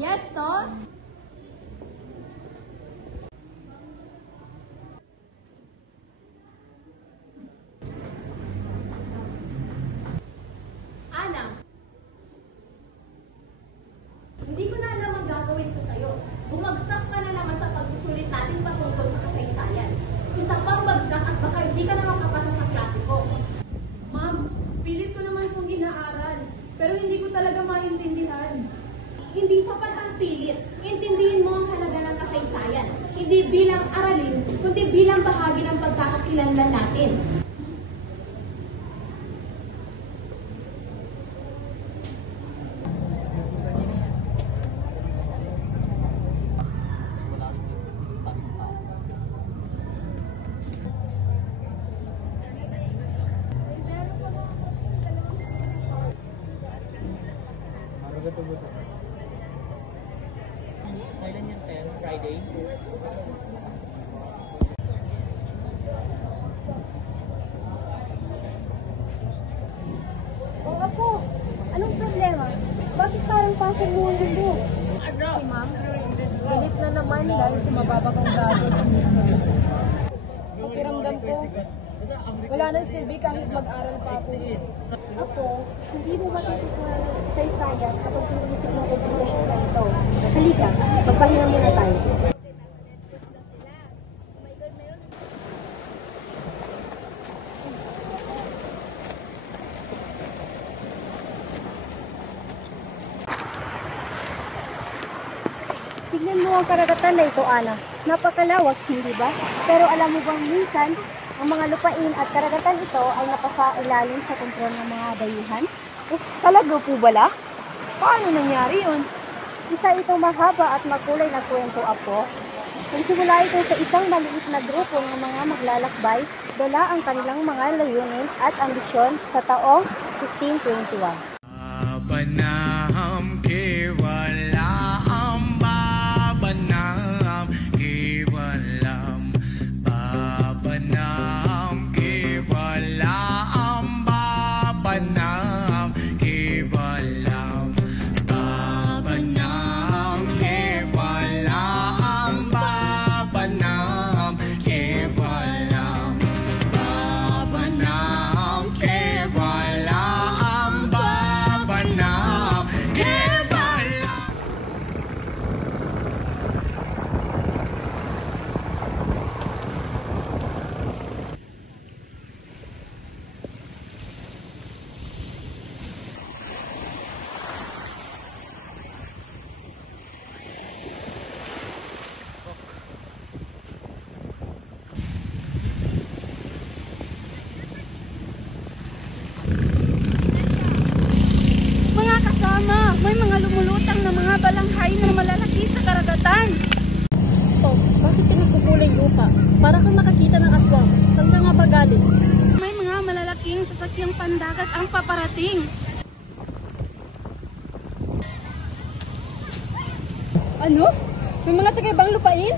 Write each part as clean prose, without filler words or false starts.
Yes, to? Ana, hindi ko na alam ang gagawin ko sa'yo. Bumagsak ka na naman sa pagsusulit natin patungkol sa kasaysayan. Isa pang bagsak at baka hindi ka na makapasa sa klase ko. Ma'am, pilit ko naman pong inaaral, pero hindi ko talaga maintindihan. Hindi sapat ang pilit. Intindihin mo ang halaga ng kasaysayan. Hindi bilang aralin, kundi bilang bahagi ng pagkakakilanlan natin. Kailan yung 10? Friday? O apo, anong problema? Bakit parang pasang mo ang mundo? Si ma'am, galit na naman dahil sa mababa kong grado sa history. Pakiramdam ko, wala nang silbi kahit mag-aral pa ako. Apo, hindi mo ba natutunan ng saysayan kapag piniisip ng obligasyon na ito? Halika, magpahinga muna tayo. Tignan mo ang karagatan na ito, Ana. Napakalawak, hindi ba? Pero alam mo bang minsan, ang mga lupain at karagatan ito ay napasailalim sa kontrol ng mga dayuhan? Talaga po bala? Paano nangyari yun? Isa itong mahaba at makulay na kwento, Apo. Nagsimula ito sa isang maliit na grupo ng mga maglalakbay, dala ang kanilang mga layunin at ambisyon sa taong 1521. Banam kevalam babanam kevalam babanam kevalam babanam kevalam babanam kevalam babanam kevalam babanam kevalam babanam kevalam. Mga kasama, may mga lumulutang na mga balanghay na malalaki sa karagatan. Oh, bakit pinagkukulay lupa? Para kang nakakita ng aswang. Saan ka nga ba galing? May mga malalaking sasakyang pandagat ang paparating. Ano? May mga taga-ibang lupain?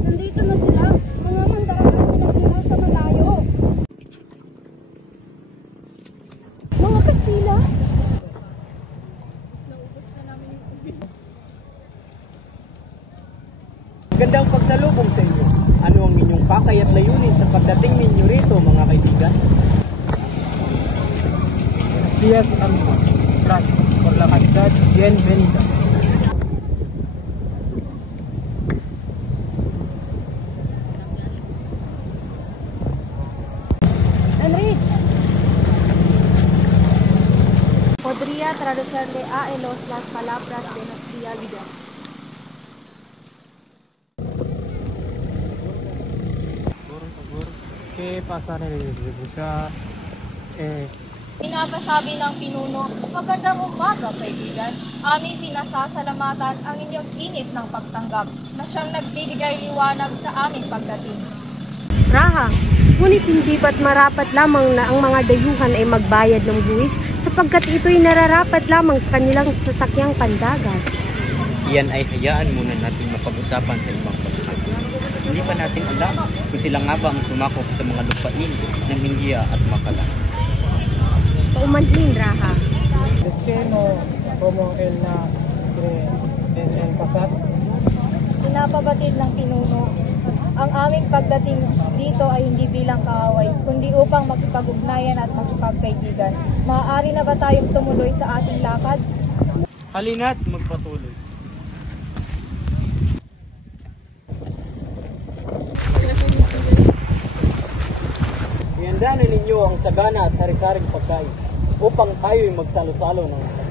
Nandito na sila, mga mandarang pinagmula sa malayo. Mga Kastila? Gandang pagsalubong sa inyo. Ano ang inyong pakay at layunin sa pagdating ninyo rito, mga kaibigan? Buenos días, amigos. Gracias por la calidad. Bienvenida. Enrich! Podría traducirle a Elos las palabras de nuestra vida. ¿Qué pasa en el Pinapasabi ng pinuno, magandang umaga, kaibigan. Aming pinasasalamatan ang inyong init ng pagtanggap na siyang nagbibigay liwanag sa aming pagdating. Rahang, ngunit hindi ba't marapat lamang na ang mga dayuhan ay magbayad ng buwis sapagkat ito'y nararapat lamang sa kanilang sasakyang pandagat? Iyan ay hayaan muna natin mapag-usapan sa ibang pagkakataon. Hindi pa natin alam kung sila nga ba ang sumakop sa mga lupain ng India at Makala. Paumanhin, Raha. Destino como el na en el pasado. Pinapabatid ng pinuno, ang aming pagdating dito ay hindi bilang kaaway, kundi upang makipag-ugnayan at makipagkaibigan. Maaari na ba tayong tumuloy sa ating lakad? Halina't magpatuloy. Ihandanan ninyo ang sagana at sari-saring pagkain upang tayo'y magsalo-salo ng sagana.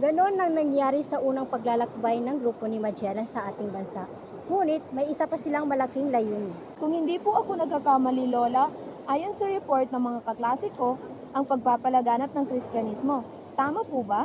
Ganon ang nangyari sa unang paglalakbay ng grupo ni Magellan sa ating bansa. Ngunit may isa pa silang malaking layunin. Kung hindi po ako nagkakamali, Lola, ayon sa report ng mga kaklase ko, ang pagpapalaganap ng Kristyanismo. Tama po ba?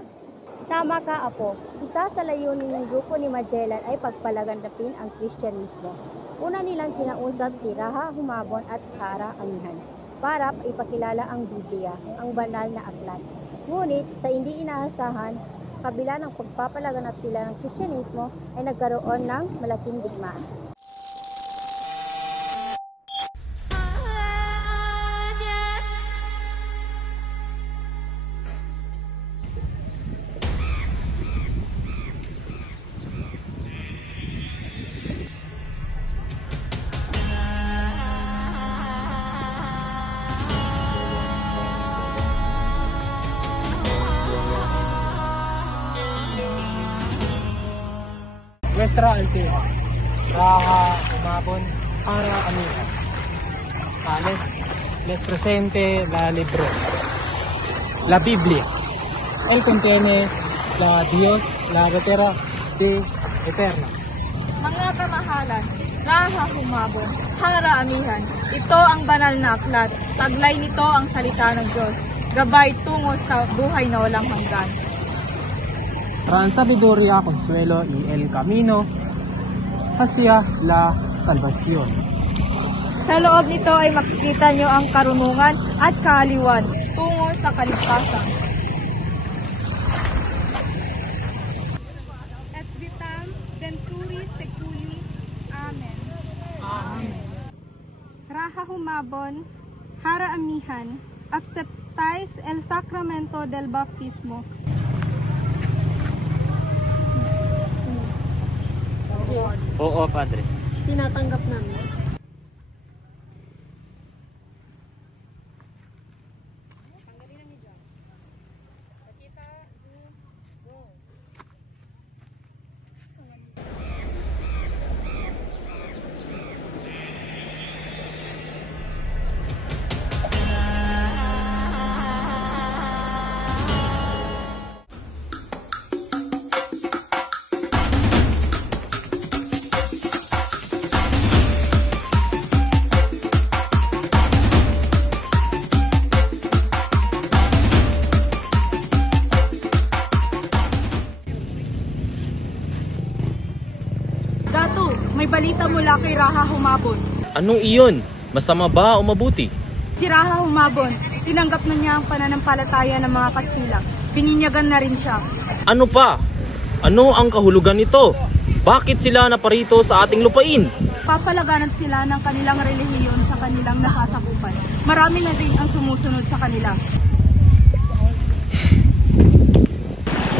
Tama ka, Apo. Isa sa layunin ng grupo ni Magellan ay pagpalaganapin ang Kristyanismo. Una nilang kinausap si Raha Humabon at Hara Amihan para ipakilala ang Biblia, ang banal na aklat. Ngunit sa hindi inaasahan, sa kabila ng pagpapalaganap nila ng Kristyanismo ay nagkaroon ng malaking digmaan. Nuestra Alteza, Raha Humabon, Hara Amihan. Les presente la libro, la Biblia. Él contiene la Dios, la vetera de eterna. Mga kamahalan, Raha Humabon, Hara Amihan, ito ang banal na aklat. Taglay nito ang salita ng Diyos, gabay tungo sa buhay na walang hanggan. Gran sabiduría, consuelo y el camino hacia la salvación. Sa loob nito ay makikita nyo ang karunungan at kaaliwan tungo sa kaligtasan. Et vitam venturi seculi. Amen. Amen. Raha Humabon, Hara Amihan, acceptáis el sacramento del bautismo. Oo, Padre. Tinatanggap namin. Dato, may balita mula kay Raha Humabon. Anong iyon? Masama ba o mabuti? Si Raha Humabon, tinanggap na niya ang pananampalataya ng mga Kastila. Pininyagan na rin siya. Ano pa? Ano ang kahulugan nito? Bakit sila naparito sa ating lupain? Papalaganap sila ng kanilang relihiyon sa kanilang nasasakupan. Marami na din ang sumusunod sa kanila.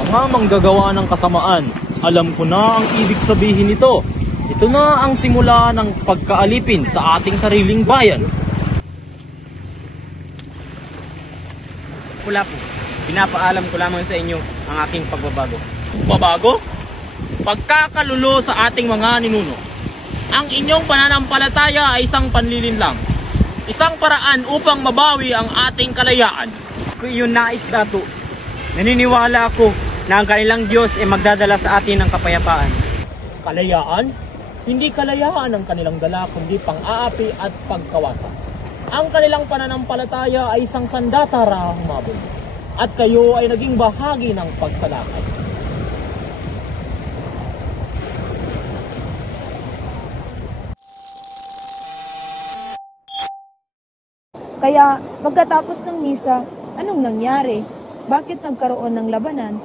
Mga manggagawa ng kasamaan, alam ko na ang ibig sabihin nito. Ito na ang simula ng pagkaalipin sa ating sariling bayan. Pula po, pinapaalam ko lamang sa inyo ang aking pagbabago. Babago? Pagkakalulo sa ating mga ninuno. Ang inyong pananampalataya ay isang panlilinlang. Isang paraan upang mabawi ang ating kalayaan. Kung yun nais, Dato, naniniwala ako na ang kanilang Diyos ay magdadala sa atin ng kapayapaan. Kalayaan? Hindi kalayaan ang kanilang dala, kundi pang-aapi at pagkawasa. Ang kanilang pananampalataya ay isang sandatara humabol. At kayo ay naging bahagi ng pagsalakay. Kaya pagkatapos ng misa, anong nangyari? Bakit nagkaroon ng labanan?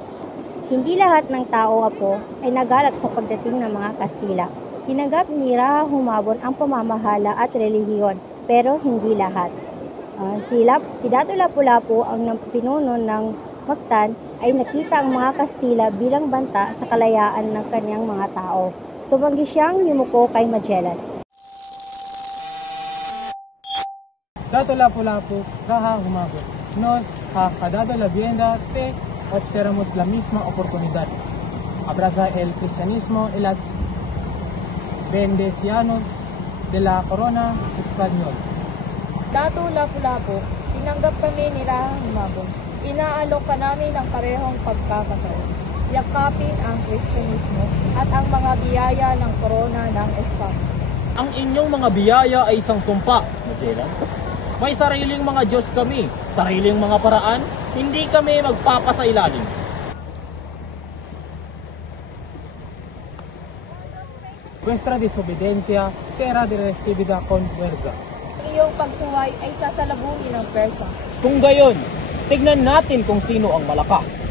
Hindi lahat ng tao, Apo, ay nagalak sa pagdating ng mga Kastila. Tinanggap ni Raha Humabon ang pamamahala at relihiyon, pero hindi lahat. Si Dato Lapu-Lapu, ang pinuno ng Mactan, ay nakita ang mga Kastila bilang banta sa kalayaan ng kanyang mga tao. Tumanggi siyang yumuko kay Magellan. Dato Lapu-Lapu, Raha Humabon, nos ha dado la vivienda te observamos la misma oportunidad. Abraza el cristianismo y las bendecianos de la corona español. Dato Lapu-Lapu, tinanggap kami ni Raha Humabon. Inaalok ka namin ng parehong pagkakataon. Yakapin ang Kristyanismo at ang mga biyaya ng korona ng Espanya. Ang inyong mga biyaya ay isang sumpa, Magellan. May sariling mga Diyos kami, sariling mga paraan, hindi kami magpapasailalim. Vuestra desobediencia será recibida con fuerza. Ang iyong pagsuway ay sasalubungin ng persa. Kung gayon, tignan natin kung sino ang malakas.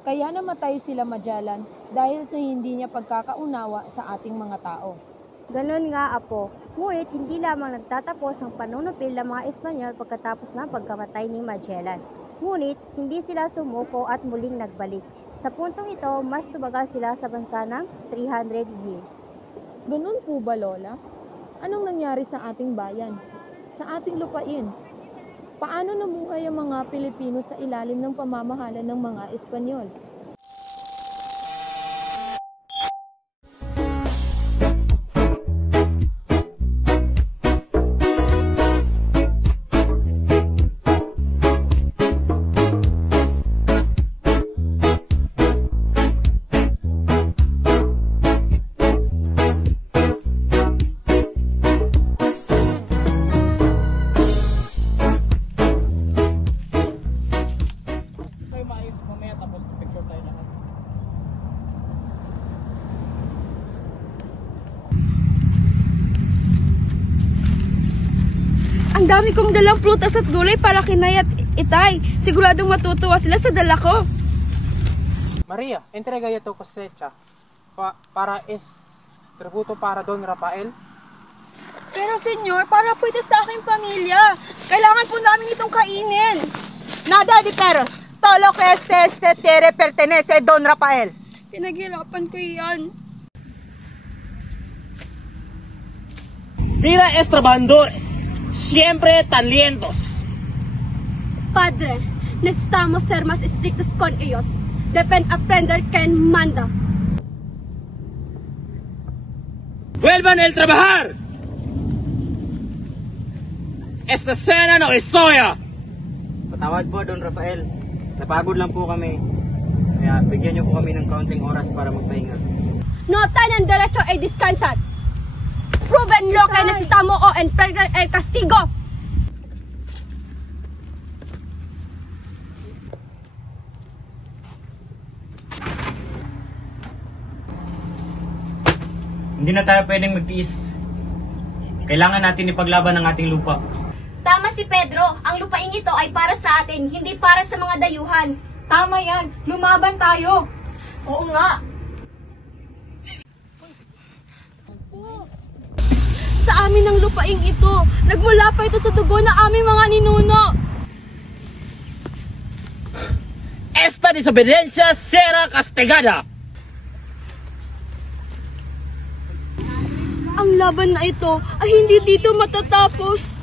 Kaya namatay sila Magellan dahil sa hindi niya pagkakaunawa sa ating mga tao. Ganon nga, Apo. Ngunit hindi lamang nagtatapos ang panunupil ng mga Espanyol pagkatapos ng pagkamatay ni Magellan. Ngunit hindi sila sumuko at muling nagbalik. Sa puntong ito, mas tumagal sila sa bansa ng 300 years. Ganun po ba, Lola? Anong nangyari sa ating bayan? Sa ating lupain? Paano namuhay ang mga Pilipino sa ilalim ng pamamahala ng mga Espanyol? Ang dami kong dalang prutas at gulay para kinay at itay. Siguradong matutuwa sila sa dala ko. María, entrega ya tu cosecha para es tributo para Don Rafael. Pero senyor, para po ito sa aking pamilya. Kailangan po namin itong kainin. Nada de peros. Todo lo que este tierra pertenece a Don Rafael. Pinaghirapan ko yan. Mira, trabajadores, siempre tan lientos. Padre, necesitamos ser más estrictos con ellos. Deben aprender quién manda. ¡Vuelvan a trabajar! Esta cena no es soya. Patawad po, Don Rafael. Napagod lang po kami. Kaya bigyan niyo po kami ng kaunting oras para magpahinga. Nota ng derecho ay diskansan. Proven lo que necesitamos o enfrentar el castigo. Hindi na tayo pwedeng magtiis. Kailangan natin ipaglaban ang ating lupa. Tama si Pedro, ang lupaing ito ay para sa atin, hindi para sa mga dayuhan. Tama yan, lumaban tayo. Oo nga. Sa amin ang lupaing ito. Nagmula pa ito sa dugo ng aming mga ninuno. Esta desobediencia será castigada. Ang laban na ito ay hindi dito matatapos.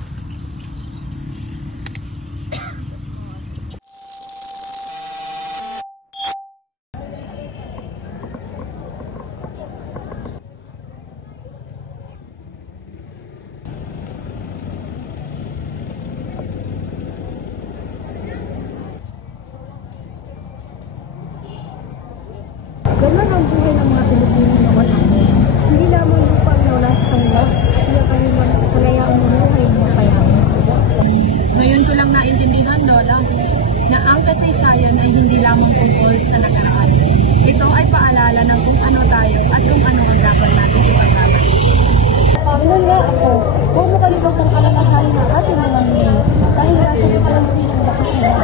Ganun ang buhay ng mga Pilipino na wala. Hindi lamang lupa ang nawala sa kanila, kaya kami kalayaang mamuhay ng mapayaman. Ngayon ko lang naintindihan, Lola, na ang kasaysayan ay hindi lamang tungkol sa nakaraan. Ito ay paalala ng kung ano tayo at kung ano ang dapat natin ipaglaban. Ganun nga ako, huwag mo kalimutang alalahanin ang ating mga nino, dahil nasa lupa lang rin ang lakas nila.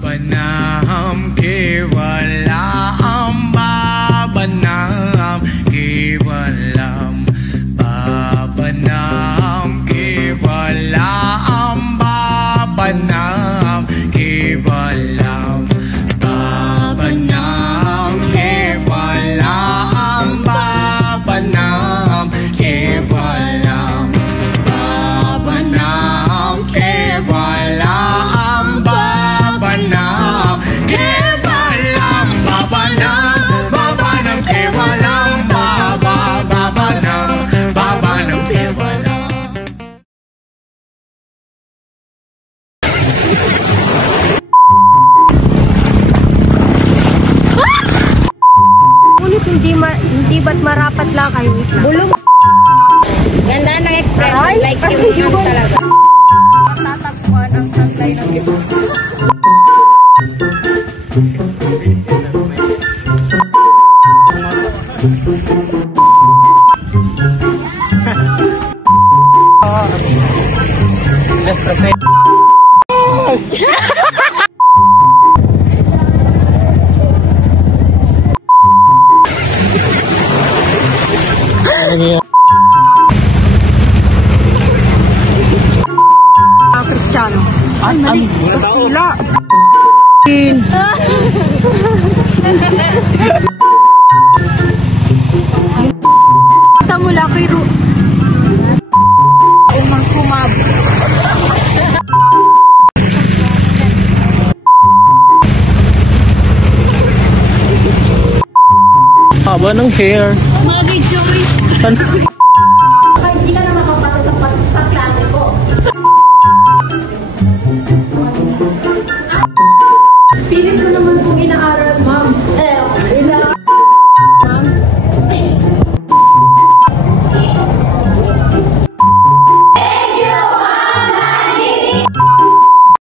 Babanam kevalam babanam kevalam babanam kevalam babanam kevalam babanam kevalam babanam kevalam babanam kevalam babanam kevalam babanam kevalam babanam kevalam. Ngunit hindi ba't marapat lang kayo? Bulong. Ganda ng expression, like yung talaga. Matatagpuan ang sanglay ng iba. Kristiyano. Kita mula kay Ru. Umang kumab. Haba ng hair. Mga video